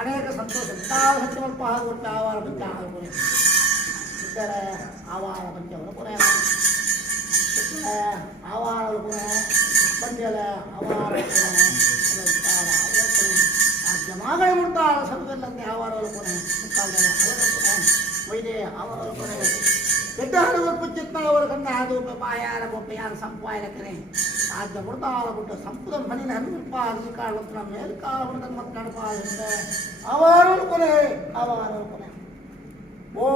ಅನೇಕ ಸಂತೋಷ ಆವಾರ ಆವಾರ ಪಂಚವರು ಕೊನೆ ಆವಾರ ಕೊನೆ ಪಂಚಲ ಆವಾರ ಜಮಾಗಳು ಮುಡ್ತಾಳ ಸ್ವಲ್ಪಲ್ಲಂತೆ ಆವಾರಗಳು ಕೊನೆ ಮುಕ್ಕಾಲದಲ್ಲಿ ಅವರ ಕೊನೆ ವೈದ್ಯ ಅವರ ಕೊನೆ పెద్ద పుచ్చిత్తనవరు కన్నా ఆదూప పాయాల గొప్పయాల సంపాయలకనే ఆజ్ఞ ముడతాలకుంట సంపుదం పనిని హన్నిపాలి కాళ్ళుతున్న మేలుకాలమున నడపాలంటే అవారులు కొనే ఓ